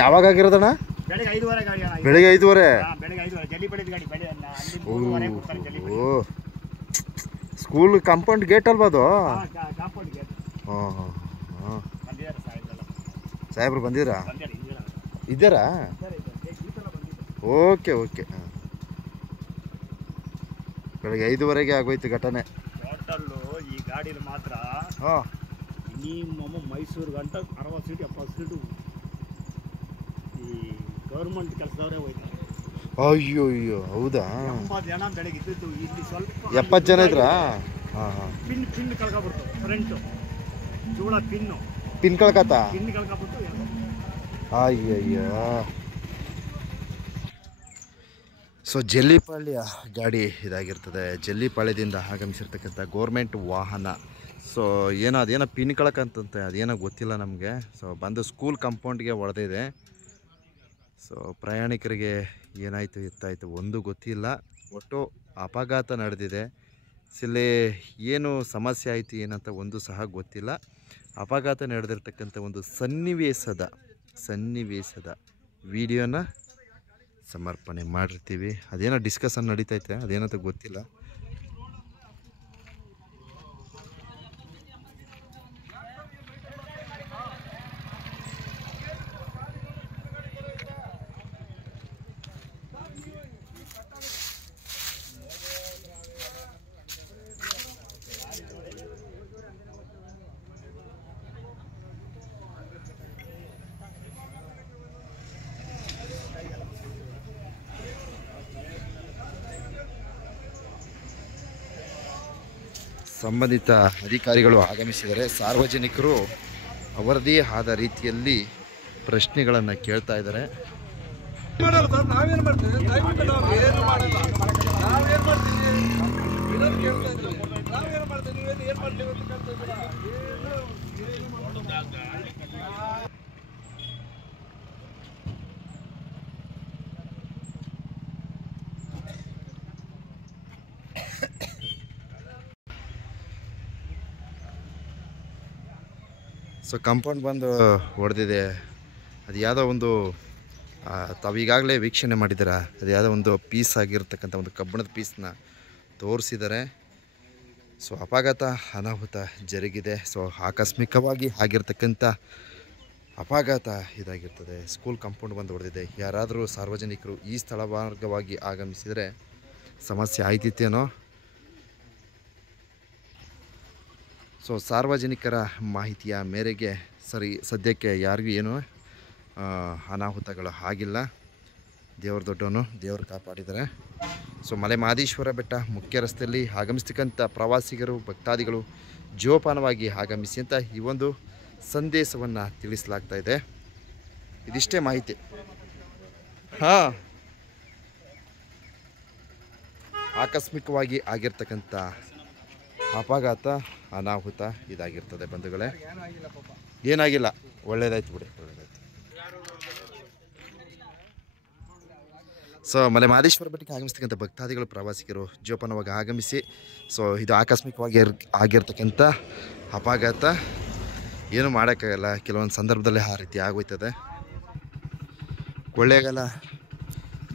ಯಾವಾಗ ಆಗಿರೋದಣ್ಣ? ಬೆಳಿಗ್ಗೆ 5:15 ಗಾಡಿ ಅಣ್ಣ. ಬೆಳಿಗ್ಗೆ 5:30. ಬೆಳಿಗ್ಗೆ 5:15 ಜಲ್ಲಿ ಪಡೆದ ಗಾಡಿ ಬೆಳೆ ಅಲ್ಲಿ 3:30 ಕೊಡ್ತಾರೆ ಜಲ್ಲಿ ಪಡೆ. ಓ ಸ್ಕೂಲ್ ಕಾಂಪೌಂಡ್ ಗೇಟ್ ಅಲ್ವಾ ಅದು? Compound gate. ಹಾಂ ಹಾಂ ಹಾಂ. ಬಂದಿದ್ದಾರೆ ಸಾಹೇಬ್ರು ಬಂದಿರಾ? ಬಂದಿದ್ದಾರೆ ಇದ್ದಾರಾ? Okay okay. ಹಾಂ ಬೆಳಗ್ಗೆ 5:15 ಆಗೋಯ್ತು ಘಟನೆ. ಟೋಟಲ್ಲು ಈ ಗಾಡೀಲಿ ಮಾತ್ರ ಹಾಂ ಮಿನಿಮಮ್ ಮೈಸೂರು ಗಂಟ 60 ಸೀಟು 70 ಸೀಟು ಈ ಗೌರ್ಮೆಂಟ್ ಕೆಲಸದವರೇ ಹೋಯ್ತಾರೆ. ಅಯ್ಯೋ ಅಯ್ಯೋ ಹೌದಾ? 70 ಜನ ಬೆಳಗ್ಗೆ ಇದ್ದಿದ್ದು ಇಲ್ಲಿ ಸ್ವಲ್ಪ 70 ಜನ ಇದ್ರಾ? ಹಾಂ ಹಾಂ. ಪಿನ್ ಕಳ್ಕೊಬಿಡ್ತು ಫ್ರಂಟು ಚೂಳ ಪಿನ್ ಕಳ್ಕತ್ತ? ಪಿನ್ ಕಳ್ಕೊಬಿಟ್ಟು ಅಯ್ಯಯ್ಯ. ಸೊ ಜಲ್ಲಿಪಾಳ್ಯ ಗಾಡಿ ಇದಾಗಿರ್ತದೆ. ಜಲ್ಲಿಪಾಳ್ಯದಿಂದ ಆಗಮಿಸಿರ್ತಕ್ಕಂಥ ಗೋರ್ಮೆಂಟ್ ವಾಹನ. ಸೊ ಅದೇನೋ ಪಿನ್ ಕಳಕಂತಂತೆ, ಅದೇನೋ ಗೊತ್ತಿಲ್ಲ ನಮಗೆ. ಸೊ ಬಂದು ಸ್ಕೂಲ್ ಕಾಂಪೌಂಡ್ಗೆ ಹೊಡೆದಿದೆ. ಸೊ ಪ್ರಯಾಣಿಕರಿಗೆ ಏನಾಯಿತು ಎತ್ತಾಯಿತು ಒಂದು ಗೊತ್ತಿಲ್ಲ. ಒಟ್ಟು ಅಪಘಾತ ನಡೆದಿದೆ. ಇಲ್ಲಿ ಏನು ಸಮಸ್ಯೆ ಆಯಿತು ಏನಂತ ಒಂದು ಸಹ ಗೊತ್ತಿಲ್ಲ. ಅಪಘಾತ ನಡೆದಿರ್ತಕ್ಕಂಥ ಒಂದು ಸನ್ನಿವೇಶದ ವಿಡಿಯೋನ ಸಮರ್ಪಣೆ ಮಾಡಿರ್ತೀವಿ. ಅದೇನೋ ಡಿಸ್ಕಷನ್ ನಡೀತೈತೆ, ಅದೇನಂತ ಗೊತ್ತಿಲ್ಲ. ಸಂಬಂಧಿತ ಅಧಿಕಾರಿಗಳು ಆಗಮಿಸಿದರೆ ಸಾರ್ವಜನಿಕರು ಅವರದೇ ಆದ ರೀತಿಯಲ್ಲಿ ಪ್ರಶ್ನೆಗಳನ್ನು ಕೇಳ್ತಾ ಇದ್ದಾರೆ. ಸೊ ಕಾಂಪೌಂಡ್ ಬಂದು ಹೊಡೆದಿದೆ. ಅದು ಯಾವುದೋ ಒಂದು ತಾವೀಗಾಗಲೇ ವೀಕ್ಷಣೆ ಮಾಡಿದ್ದೀರ. ಅದು ಯಾವುದೋ ಒಂದು ಪೀಸ್ ಆಗಿರ್ತಕ್ಕಂಥ ಒಂದು ಕಬ್ಬಿಣದ ಪೀಸ್ನ ತೋರಿಸಿದ್ದಾರೆ. ಸೊ ಅಪಘಾತ ಅನಾಹುತ ಜರುಗಿದೆ. ಸೊ ಆಕಸ್ಮಿಕವಾಗಿ ಆಗಿರ್ತಕ್ಕಂಥ ಅಪಘಾತ ಇದಾಗಿರ್ತದೆ. ಸ್ಕೂಲ್ ಕಾಂಪೌಂಡ್ ಬಂದು ಹೊಡೆದಿದೆ. ಯಾರಾದರೂ ಸಾರ್ವಜನಿಕರು ಈ ಸ್ಥಳ ಮಾರ್ಗವಾಗಿ ಆಗಮಿಸಿದರೆ ಸಮಸ್ಯೆ ಆಯ್ತಿತ್ತೇನೋ. ಸೊ ಸಾರ್ವಜನಿಕರ ಮಾಹಿತಿಯ ಮೇರೆಗೆ ಸದ್ಯಕ್ಕೆ ಯಾರಿಗೂ ಏನೂ ಅನಾಹುತಗಳು ಆಗಿಲ್ಲ. ದೇವ್ರ ದೊಡ್ಡವನು, ದೇವರು ಕಾಪಾಡಿದ್ದಾರೆ. ಸೊ ಮಲೆ ಮಹದೇಶ್ವರ ಬೆಟ್ಟ ಮುಖ್ಯ ರಸ್ತೆಯಲ್ಲಿ ಆಗಮಿಸ್ತಕ್ಕಂಥ ಪ್ರವಾಸಿಗರು ಭಕ್ತಾದಿಗಳು ಜೋಪಾನವಾಗಿ ಆಗಮಿಸಿ ಅಂತ ಈ ಒಂದು ಸಂದೇಶವನ್ನು ತಿಳಿಸಲಾಗ್ತಾ ಇದೆ. ಇದಿಷ್ಟೇ ಮಾಹಿತಿ. ಹಾಂ ಆಕಸ್ಮಿಕವಾಗಿ ಆಗಿರ್ತಕ್ಕಂಥ ಅಪಘಾತ ಅನಾಹುತ ಇದಾಗಿರ್ತದೆ ಬಂಧುಗಳೇ. ಏನಾಗಿಲ್ಲ, ಒಳ್ಳೇದಾಯ್ತು ಬಿಡಿ, ಒಳ್ಳೇದಾಯ್ತು. ಸೊ ಮಲೆ ಮಹದೇಶ್ವರ ಬೆಟ್ಟಕ್ಕೆ ಆಗಮಿಸ್ತಕ್ಕಂಥ ಭಕ್ತಾದಿಗಳು ಪ್ರವಾಸಿಗರು ಜೋಪಾನವಾಗಿ ಆಗಮಿಸಿ. ಸೊ ಇದು ಆಕಸ್ಮಿಕವಾಗಿ ಆಗಿರ್ತಕ್ಕಂಥ ಅಪಘಾತ, ಏನು ಮಾಡೋಕ್ಕಾಗಲ್ಲ. ಕೆಲವೊಂದು ಸಂದರ್ಭದಲ್ಲಿ ಆ ರೀತಿ ಆಗೋಯ್ತದೆ. ಕೊಳ್ಳೇಗಾಲ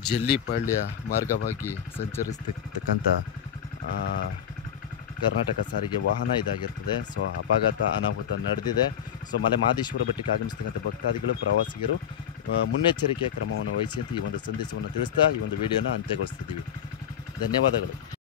ಜಲ್ಲಿಪಾಳ್ಯ ಮಾರ್ಗವಾಗಿ ಸಂಚರಿಸ್ತಕ್ಕಂಥ ಕರ್ನಾಟಕ ಸಾರಿಗೆ ವಾಹನ ಇದಾಗಿರ್ತದೆ. ಸೊ ಅಪಘಾತ ಅನಾಹುತ ನಡೆದಿದೆ. ಸೊ ಮಲೆ ಮಹದೇಶ್ವರ ಬೆಟ್ಟಕ್ಕೆ ಆಗಮಿಸ್ತಕ್ಕಂಥ ಭಕ್ತಾದಿಗಳು ಪ್ರವಾಸಿಗರು ಮುನ್ನೆಚ್ಚರಿಕೆಯ ಕ್ರಮವನ್ನು ವಹಿಸಿ ಅಂತ ಈ ಒಂದು ಸಂದೇಶವನ್ನು ತಿಳಿಸ್ತಾ ಈ ಒಂದು ವಿಡಿಯೋನ ಅಂತ್ಯಗೊಳಿಸ್ತಿದ್ದೀವಿ. ಧನ್ಯವಾದಗಳು.